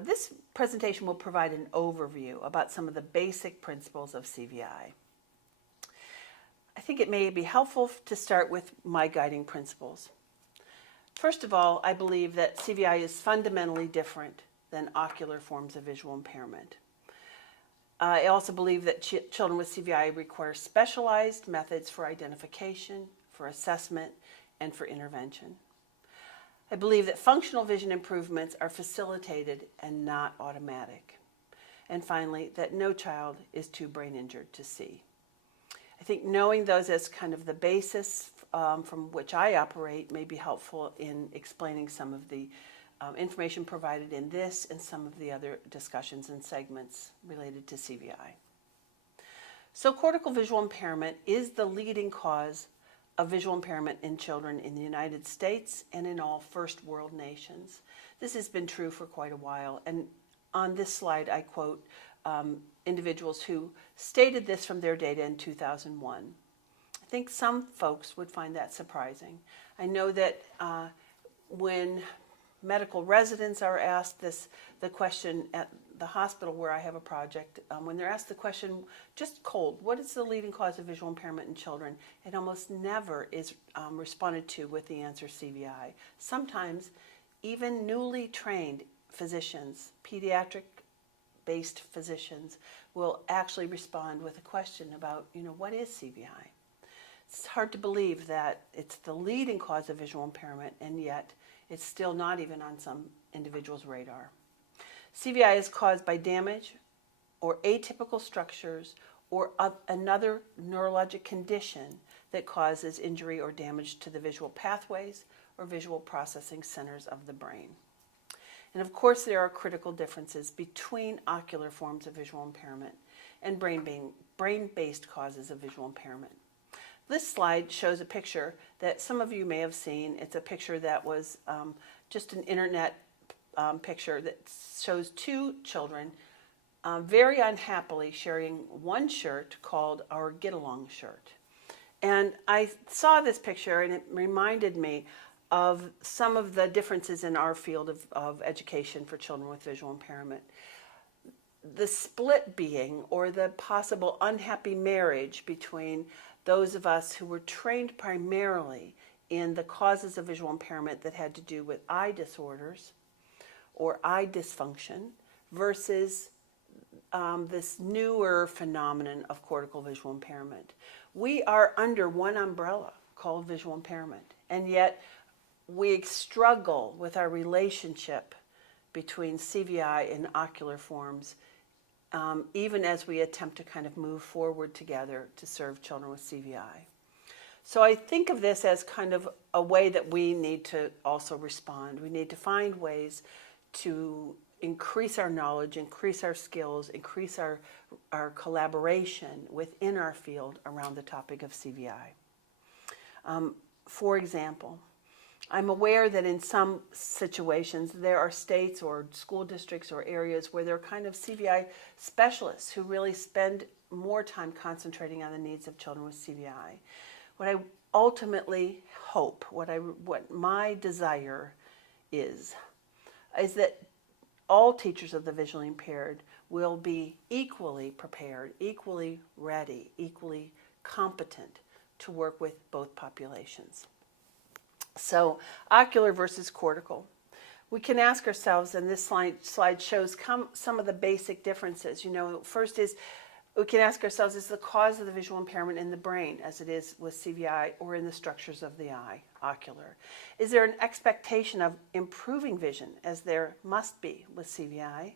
This presentation will provide an overview about some of the basic principles of CVI. I think it may be helpful to start with my guiding principles. First of all, I believe that CVI is fundamentally different than ocular forms of visual impairment. I also believe that children with CVI require specialized methods for identification, for assessment, and for intervention. I believe that functional vision improvements are facilitated and not automatic. And finally, that no child is too brain injured to see. I think knowing those as kind of the basis from which I operate may be helpful in explaining some of the information provided in this and some of the other discussions and segments related to CVI. So cortical visual impairment is the leading cause of visual impairment in children in the United States and in all first world nations. This has been true for quite a while, and on this slide I quote individuals who stated this from their data in 2001. I think some folks would find that surprising. I know that when medical residents are asked the question at the hospital where I have a project, when they're asked the question, just cold, what is the leading cause of visual impairment in children? It almost never is responded to with the answer CVI. Sometimes even newly trained physicians, pediatric-based physicians, will actually respond with a question about, what is CVI? It's hard to believe that it's the leading cause of visual impairment, and yet it's still not even on some individuals' radar. CVI is caused by damage or atypical structures or another neurologic condition that causes injury or damage to the visual pathways or visual processing centers of the brain. And of course, there are critical differences between ocular forms of visual impairment and brain-based causes of visual impairment. This slide shows a picture that some of you may have seen. It's a picture that was just an internet picture that shows two children very unhappily sharing one shirt called our Get Along shirt. And I saw this picture and it reminded me of some of the differences in our field of education for children with visual impairment. The split being, or the possible unhappy marriage between those of us who were trained primarily in the causes of visual impairment that had to do with eye disorders or eye dysfunction versus this newer phenomenon of cortical visual impairment. We are under one umbrella called visual impairment, and yet we struggle with our relationship between CVI and ocular forms, even as we attempt to kind of move forward together to serve children with CVI. So I think of this as kind of a way that we need to also respond. We need to find ways to increase our knowledge, increase our skills, increase our collaboration within our field around the topic of CVI. For example, I'm aware that in some situations there are states or school districts or areas where there are kind of CVI specialists who really spend more time concentrating on the needs of children with CVI. What I ultimately hope, what my desire is that all teachers of the visually impaired will be equally prepared, equally ready, equally competent to work with both populations. So, ocular versus cortical. We can ask ourselves, and this slide shows some of the basic differences. First is, we can ask ourselves, is the cause of the visual impairment in the brain, as it is with CVI, or in the structures of the eye, ocular? Is there an expectation of improving vision, as there must be with CVI,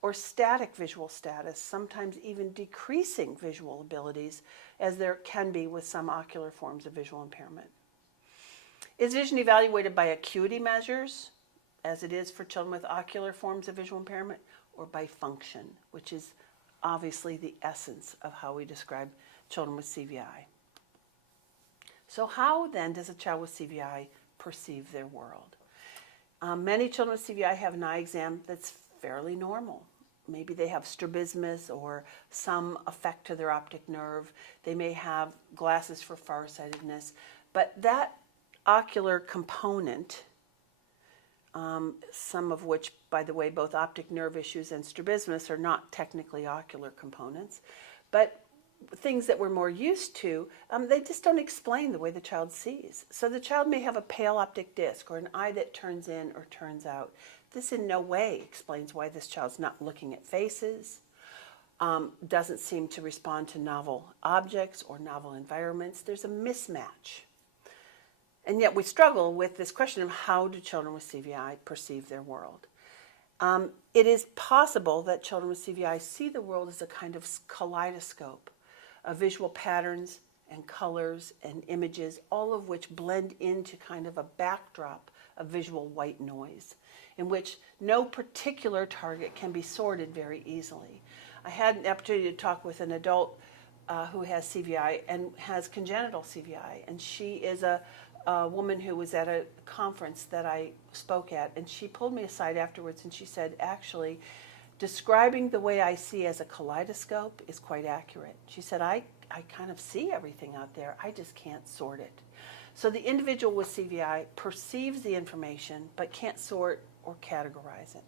or static visual status, sometimes even decreasing visual abilities, as there can be with some ocular forms of visual impairment? Is vision evaluated by acuity measures, as it is for children with ocular forms of visual impairment, or by function, which is obviously the essence of how we describe children with CVI? So how then does a child with CVI perceive their world? Many children with CVI have an eye exam that's fairly normal. Maybe they have strabismus or some effect to their optic nerve. They may have glasses for farsightedness, but that ocular component some of which, by the way, both optic nerve issues and strabismus are not technically ocular components, but things that we're more used to, they just don't explain the way the child sees. So the child may have a pale optic disc or an eye that turns in or turns out. This in no way explains why this child's not looking at faces, doesn't seem to respond to novel objects or novel environments. There's a mismatch. And yet we struggle with this question of how do children with CVI perceive their world. It is possible that children with CVI see the world as a kind of kaleidoscope of visual patterns and colors and images, all of which blend into kind of a backdrop of visual white noise, in which no particular target can be sorted very easily. I had an opportunity to talk with an adult who has CVI and has congenital CVI, and she is a woman who was at a conference that I spoke at, and she pulled me aside afterwards and she said, actually, describing the way I see as a kaleidoscope is quite accurate. She said, I kind of see everything out there, I just can't sort it. So the individual with CVI perceives the information but can't sort or categorize it.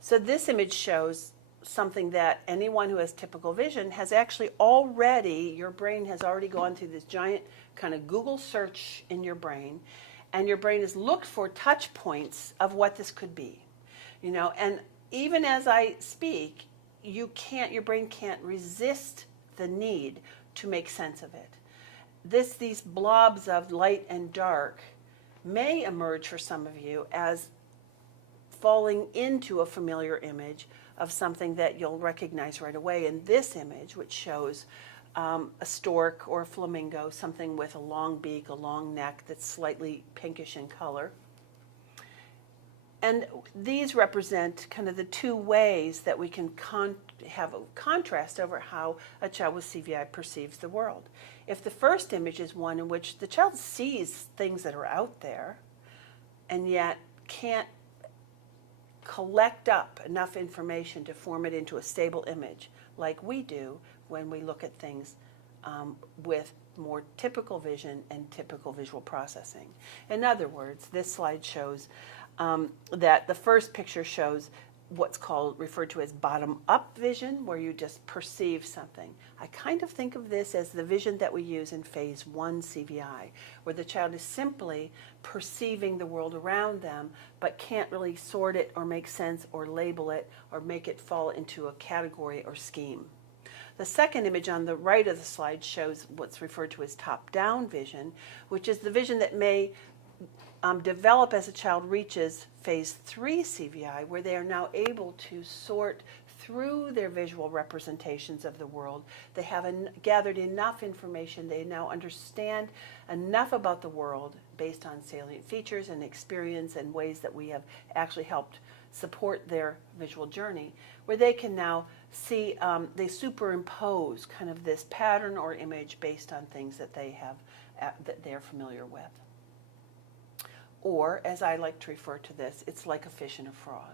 So this image shows something that anyone who has typical vision has actually already, your brain has already gone through this giant kind of Google search in your brain, and your brain has looked for touch points of what this could be. You know, and even as I speak, your brain can't resist the need to make sense of it. These blobs of light and dark may emerge for some of you as falling into a familiar image of something that you'll recognize right away. In this image, which shows a stork or a flamingo, something with a long beak, a long neck that's slightly pinkish in color. And these represent kind of the two ways that we can have a contrast over how a child with CVI perceives the world. If the first image is one in which the child sees things that are out there and yet can't collect up enough information to form it into a stable image, like we do when we look at things with more typical vision and typical visual processing. In other words, this slide shows that the first picture shows what's referred to as bottom-up vision, where you just perceive something. I kind of think of this as the vision that we use in phase 1 CVI, where the child is simply perceiving the world around them, but can't really sort it or make sense or label it or make it fall into a category or scheme. The second image on the right of the slide shows what's referred to as top-down vision, which is the vision that may develop as a child reaches phase 3 CVI, where they are now able to sort through their visual representations of the world. They have gathered enough information, they now understand enough about the world based on salient features and experience and ways that we have actually helped support their visual journey, where they can now see, they superimpose kind of this pattern or image based on things that they have, that they're familiar with. Or, as I like to refer to this, it's like a fish and a frog.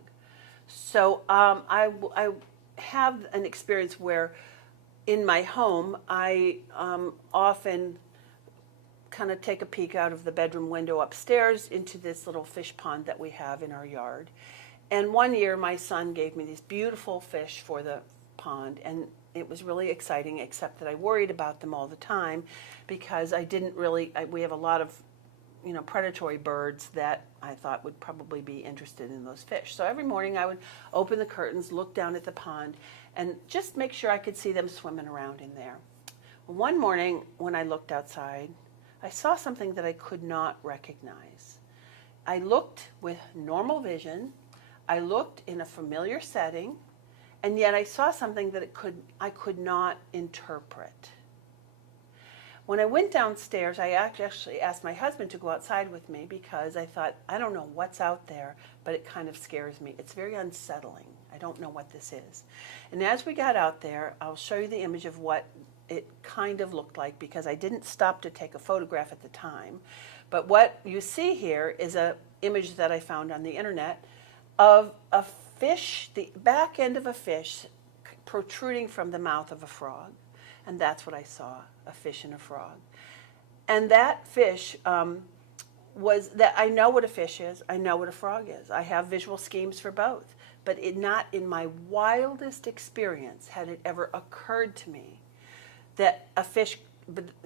So I have an experience where in my home, I often kind of take a peek out of the bedroom window upstairs into this little fish pond that we have in our yard. And one year my son gave me these beautiful fish for the pond, and it was really exciting, except that I worried about them all the time because I didn't really, we have a lot of predatory birds that I thought would probably be interested in those fish. So every morning I would open the curtains, look down at the pond, and just make sure I could see them swimming around in there. One morning when I looked outside, I saw something that I could not recognize. I looked with normal vision, I looked in a familiar setting, and yet I saw something that I could not interpret. When I went downstairs, I actually asked my husband to go outside with me because I thought, I don't know what's out there, but it kind of scares me. It's very unsettling. I don't know what this is. And as we got out there, I'll show you the image of what it kind of looked like because I didn't stop to take a photograph at the time. But what you see here is an image that I found on the internet of a fish, the back end of a fish protruding from the mouth of a frog. And that's what I saw, a fish and a frog. And that fish was that I know what a fish is, I know what a frog is. I have visual schemes for both. But not in my wildest experience had it ever occurred to me that a fish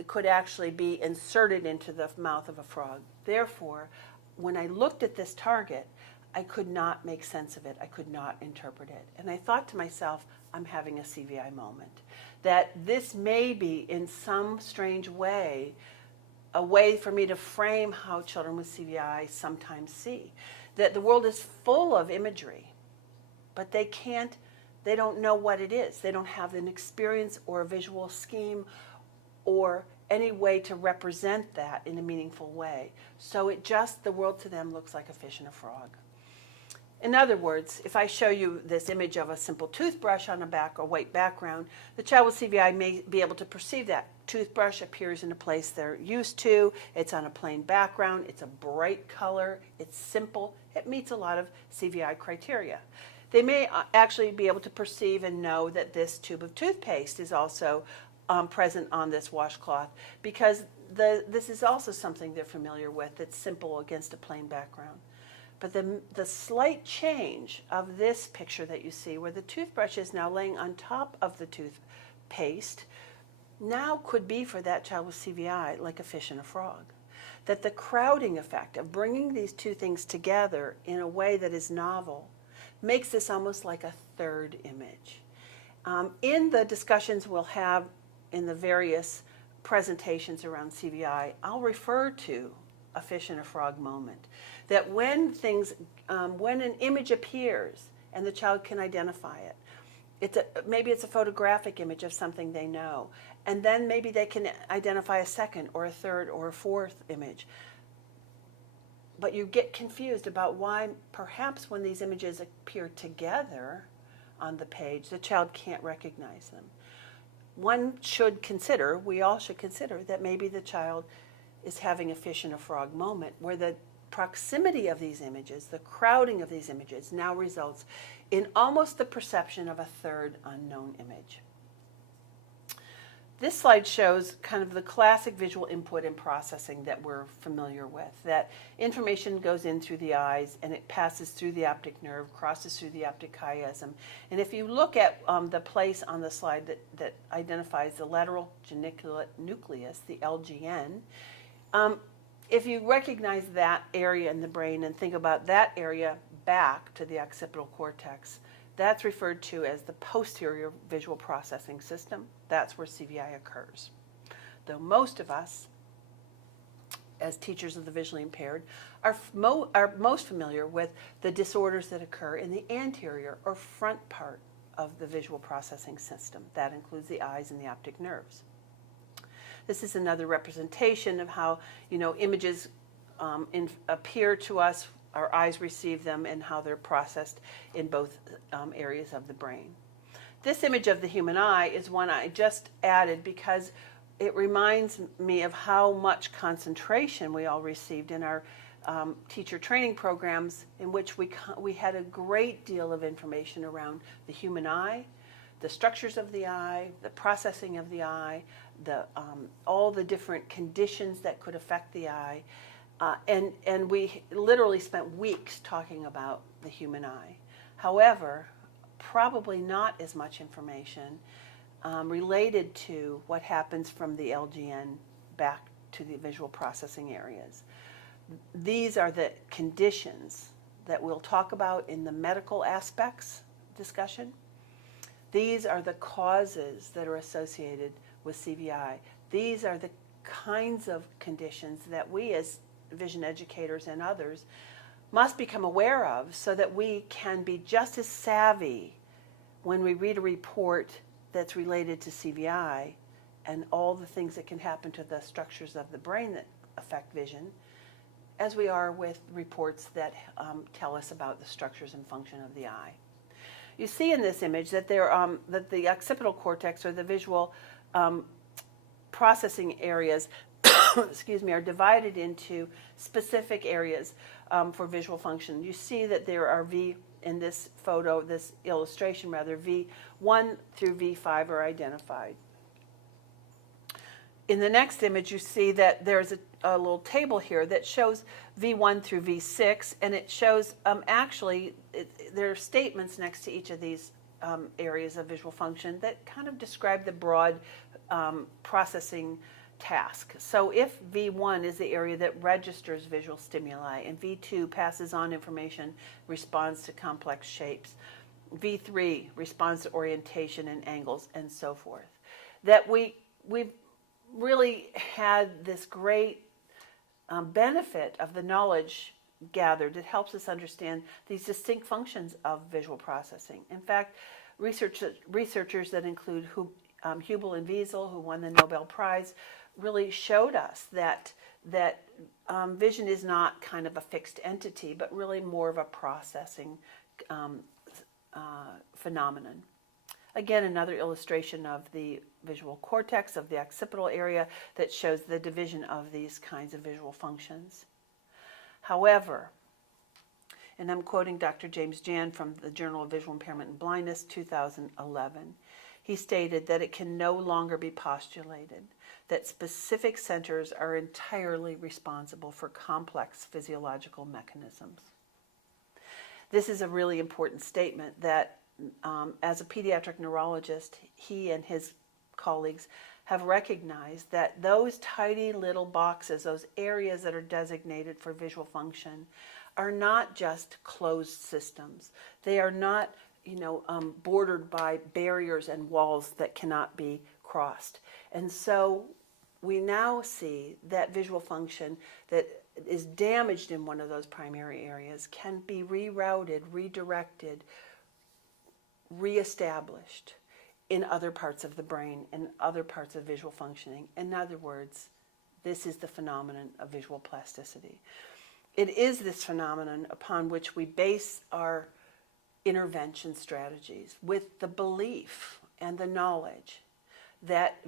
could actually be inserted into the mouth of a frog. Therefore, when I looked at this target, I could not make sense of it. I could not interpret it. And I thought to myself, I'm having a CVI moment. That this may be, in some strange way, a way for me to frame how children with CVI sometimes see. That the world is full of imagery, but they don't know what it is. They don't have an experience or a visual scheme or any way to represent that in a meaningful way. So the world to them looks like a fish and a frog. In other words, if I show you this image of a simple toothbrush on a white background, the child with CVI may be able to perceive that. Toothbrush appears in a place they're used to, it's on a plain background, it's a bright color, it's simple, it meets a lot of CVI criteria. They may actually be able to perceive and know that this tube of toothpaste is also present on this washcloth, because this is also something they're familiar with that's simple against a plain background. But the slight change of this picture that you see, where the toothbrush is now laying on top of the toothpaste, now could be for that child with CVI like a fish and a frog. That the crowding effect of bringing these two things together in a way that is novel makes this almost like a third image. In the discussions we'll have in the various presentations around CVI, I'll refer to a fish and a frog moment. That when an image appears and the child can identify it, maybe it's a photographic image of something they know, and then maybe they can identify a second or a third or a fourth image. But you get confused about why perhaps when these images appear together on the page, the child can't recognize them. We all should consider that maybe the child is having a fish and a frog moment where the proximity of these images, the crowding of these images, now results in almost the perception of a third unknown image. This slide shows kind of the classic visual input and processing that we're familiar with, that information goes in through the eyes and it passes through the optic nerve, crosses through the optic chiasm. And if you look at the place on the slide that identifies the lateral geniculate nucleus, the LGN, if you recognize that area in the brain and think about that area back to the occipital cortex, that's referred to as the posterior visual processing system. That's where CVI occurs. Though most of us, as teachers of the visually impaired, are most familiar with the disorders that occur in the anterior or front part of the visual processing system. That includes the eyes and the optic nerves. This is another representation of how images appear to us, our eyes receive them, and how they're processed in both areas of the brain. This image of the human eye is one I just added because it reminds me of how much concentration we all received in our teacher training programs, in which we had a great deal of information around the human eye, the structures of the eye, the processing of the eye, all the different conditions that could affect the eye. And we literally spent weeks talking about the human eye. However, probably not as much information related to what happens from the LGN back to the visual processing areas. These are the conditions that we'll talk about in the medical aspects discussion. These are the causes that are associated with CVI. These are the kinds of conditions that we as vision educators and others must become aware of so that we can be just as savvy when we read a report that's related to CVI and all the things that can happen to the structures of the brain that affect vision, as we are with reports that tell us about the structures and function of the eye. You see in this image that that the occipital cortex, or the visual processing areas, excuse me, are divided into specific areas for visual function. You see that there are in this photo, this illustration rather, V1 through V5 are identified. In the next image, you see that there's a little table here that shows V1 through V6, and it shows there are statements next to each of these areas of visual function that kind of describe the broad processing task. So if V1 is the area that registers visual stimuli, and V2 passes on information, responds to complex shapes, V3 responds to orientation and angles, and so forth. That we've really had this great benefit of the knowledge gathered that helps us understand these distinct functions of visual processing. In fact, researchers that include Hubel and Wiesel, who won the Nobel Prize, really showed us that vision is not kind of a fixed entity, but really more of a processing phenomenon. Again, another illustration of the visual cortex of the occipital area that shows the division of these kinds of visual functions. However, and I'm quoting Dr. James Jan from the Journal of Visual Impairment and Blindness, 2011, he stated that it can no longer be postulated that specific centers are entirely responsible for complex physiological mechanisms. This is a really important statement that as a pediatric neurologist, he and his colleagues have recognized that those tiny little boxes, those areas that are designated for visual function, are not just closed systems. They are not, bordered by barriers and walls that cannot be crossed. And so we now see that visual function that is damaged in one of those primary areas can be rerouted, redirected, reestablished in other parts of the brain and other parts of visual functioning. In other words, this is the phenomenon of visual plasticity. It is this phenomenon upon which we base our intervention strategies, with the belief and the knowledge that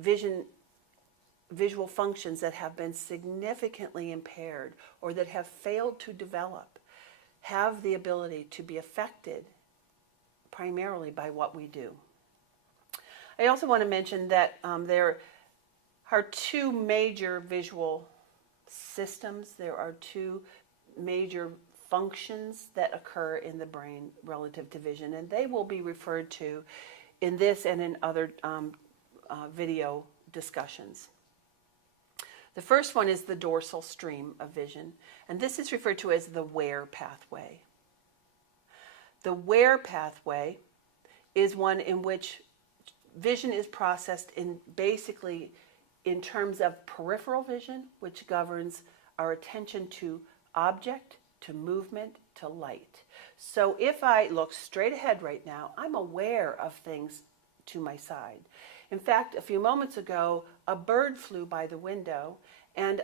visual functions that have been significantly impaired or that have failed to develop have the ability to be affected primarily by what we do. I also want to mention that there are two major visual systems. There are two major functions that occur in the brain relative to vision, and they will be referred to in this and in other video discussions. The first one is the dorsal stream of vision, and this is referred to as the WARE pathway. The WARE pathway is one in which vision is processed basically in terms of peripheral vision, which governs our attention to object, to movement, to light. So if I look straight ahead right now, I'm aware of things to my side. In fact, a few moments ago, a bird flew by the window, and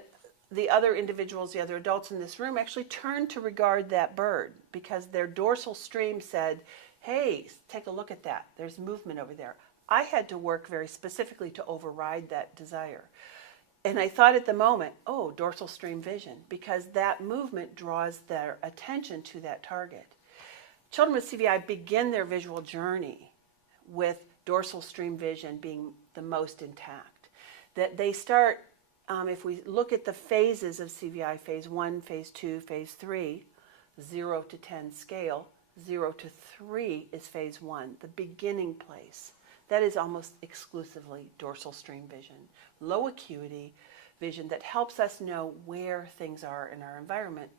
the other individuals, the other adults in this room, actually turned to regard that bird because their dorsal stream said, hey, take a look at that. There's movement over there. I had to work very specifically to override that desire. And I thought at the moment, oh, dorsal stream vision, because that movement draws their attention to that target. Children with CVI begin their visual journey with dorsal stream vision being the most intact. That they start, if we look at the phases of CVI, phase 1, phase 2, phase 3, 0 to 10 scale, 0 to 3 is phase 1, the beginning place. That is almost exclusively dorsal stream vision, low acuity vision that helps us know where things are in our environment.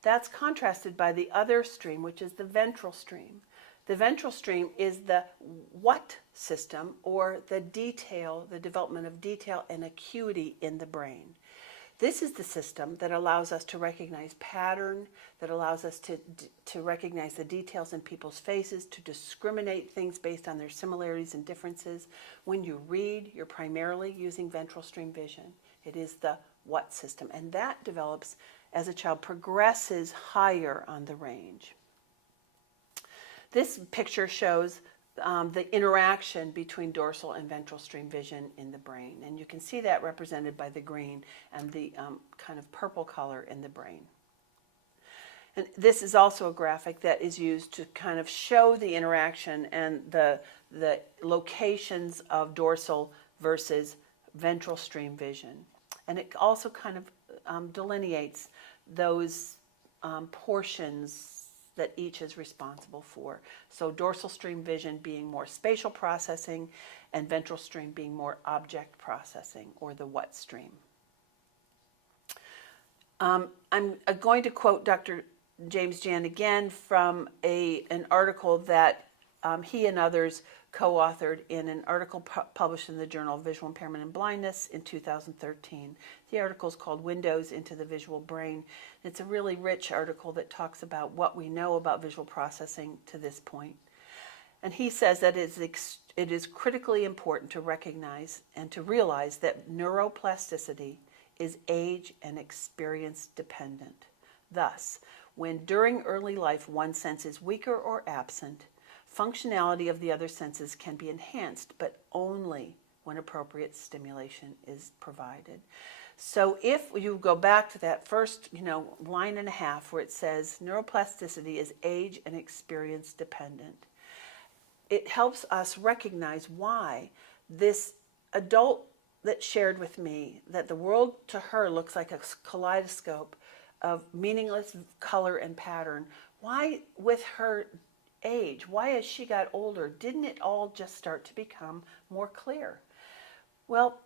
That's contrasted by the other stream, which is the ventral stream. The ventral stream is the what system, or the detail, the development of detail and acuity in the brain. This is the system that allows us to recognize pattern, that allows us to recognize the details in people's faces, to discriminate things based on their similarities and differences. When you read, you're primarily using ventral stream vision. It is the what system, and that develops as a child progresses higher on the range. This picture shows the interaction between dorsal and ventral stream vision in the brain. And you can see that represented by the green and the kind of purple color in the brain. And this is also a graphic that is used to kind of show the interaction and the locations of dorsal versus ventral stream vision. And it also kind of delineates those portions that each is responsible for. So dorsal stream vision being more spatial processing and ventral stream being more object processing, or the what stream. I'm going to quote Dr. James Jan again from an article that he and others co-authored in an article published in the Journal of Visual Impairment and Blindness in 2013. The article is called Windows into the Visual Brain. It's a really rich article that talks about what we know about visual processing to this point. And he says that it is critically important to recognize and to realize that neuroplasticity is age and experience dependent. Thus, when during early life one sense is weaker or absent, functionality of the other senses can be enhanced, but only when appropriate stimulation is provided. So if you go back to that first, line and a half where it says neuroplasticity is age and experience dependent, it helps us recognize why this adult that shared with me that the world to her looks like a kaleidoscope of meaningless color and pattern, why with her age, why as she got older, didn't it all just start to become more clear? Well,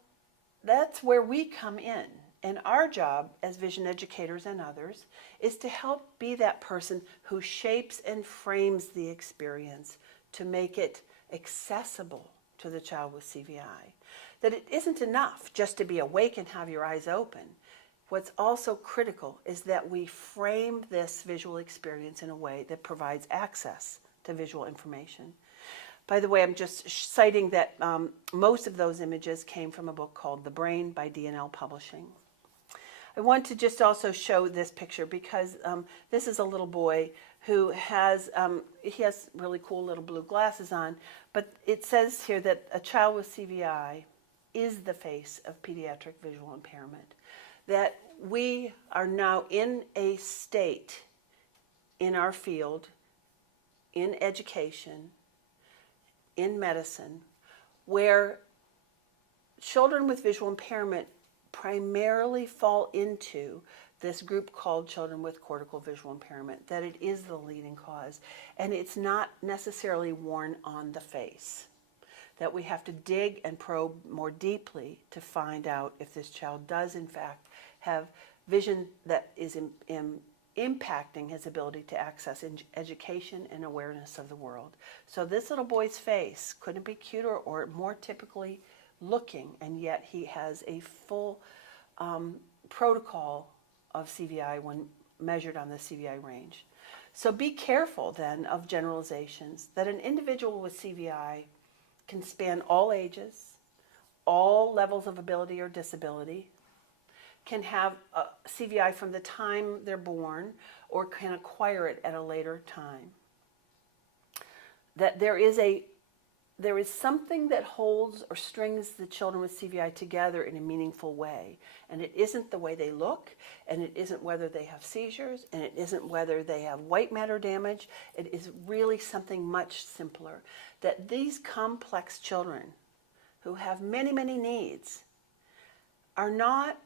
that's where we come in. And our job as vision educators and others is to help be that person who shapes and frames the experience to make it accessible to the child with CVI. That it isn't enough just to be awake and have your eyes open. What's also critical is that we frame this visual experience in a way that provides access to visual information. By the way, I'm just citing that most of those images came from a book called The Brain by D&L Publishing. I want to just also show this picture because this is a little boy who has, he has really cool little blue glasses on, but it says here that a child with CVI is the face of pediatric visual impairment. That we are now in a state in our field, in education, in medicine, where children with visual impairment primarily fall into this group called children with cortical visual impairment, that it is the leading cause, and it's not necessarily worn on the face. That we have to dig and probe more deeply to find out if this child does in fact have vision that is impacting his ability to access education and awareness of the world. So this little boy's face couldn't be cuter or more typically looking, and yet he has a full protocol of CVI when measured on the CVI range. So be careful then of generalizations, that an individual with CVI can span all ages, all levels of ability or disability, can have a CVI from the time they're born, or can acquire it at a later time. That there is something that holds or strings the children with CVI together in a meaningful way. And it isn't the way they look, and it isn't whether they have seizures, and it isn't whether they have white matter damage. It is really something much simpler. That these complex children who have many, many needs are not,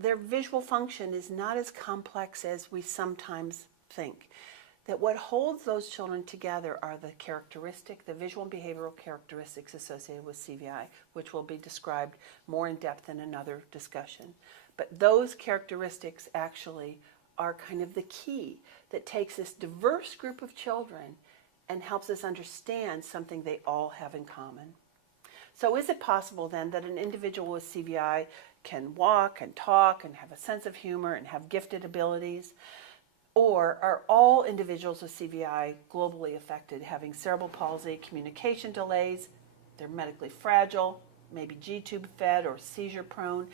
their visual function is not as complex as we sometimes think. That what holds those children together are the visual and behavioral characteristics associated with CVI, which will be described more in depth in another discussion. But those characteristics actually are kind of the key that takes this diverse group of children and helps us understand something they all have in common. So is it possible then that an individual with CVI can walk and talk and have a sense of humor and have gifted abilities? Or are all individuals with CVI globally affected, having cerebral palsy, communication delays, they're medically fragile, maybe G-tube fed or seizure prone?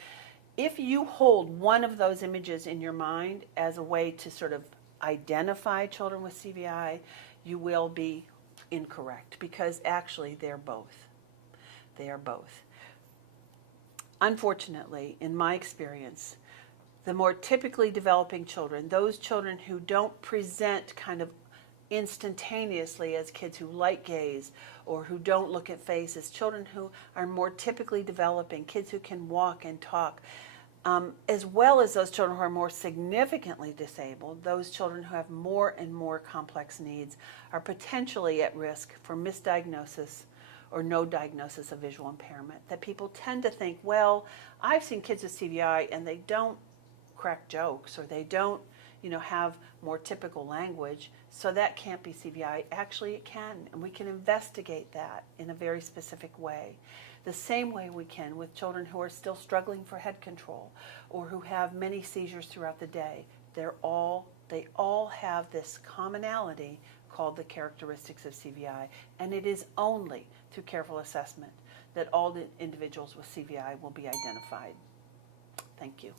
If you hold one of those images in your mind as a way to sort of identify children with CVI, you will be incorrect, because actually they're both. They are both. Unfortunately, in my experience, the more typically developing children, those children who don't present kind of instantaneously as kids who light gaze or who don't look at faces, children who are more typically developing, kids who can walk and talk, as well as those children who are more significantly disabled. Those children who have more and more complex needs are potentially at risk for misdiagnosis or no diagnosis of visual impairment. That people tend to think, well, I've seen kids with CVI and they don't crack jokes, or they don't, have more typical language, so that can't be CVI. Actually, it can, and we can investigate that in a very specific way. The same way we can with children who are still struggling for head control or who have many seizures throughout the day. They all have this commonality called the characteristics of CVI, and it is only through careful assessment that all the individuals with CVI will be identified. Thank you.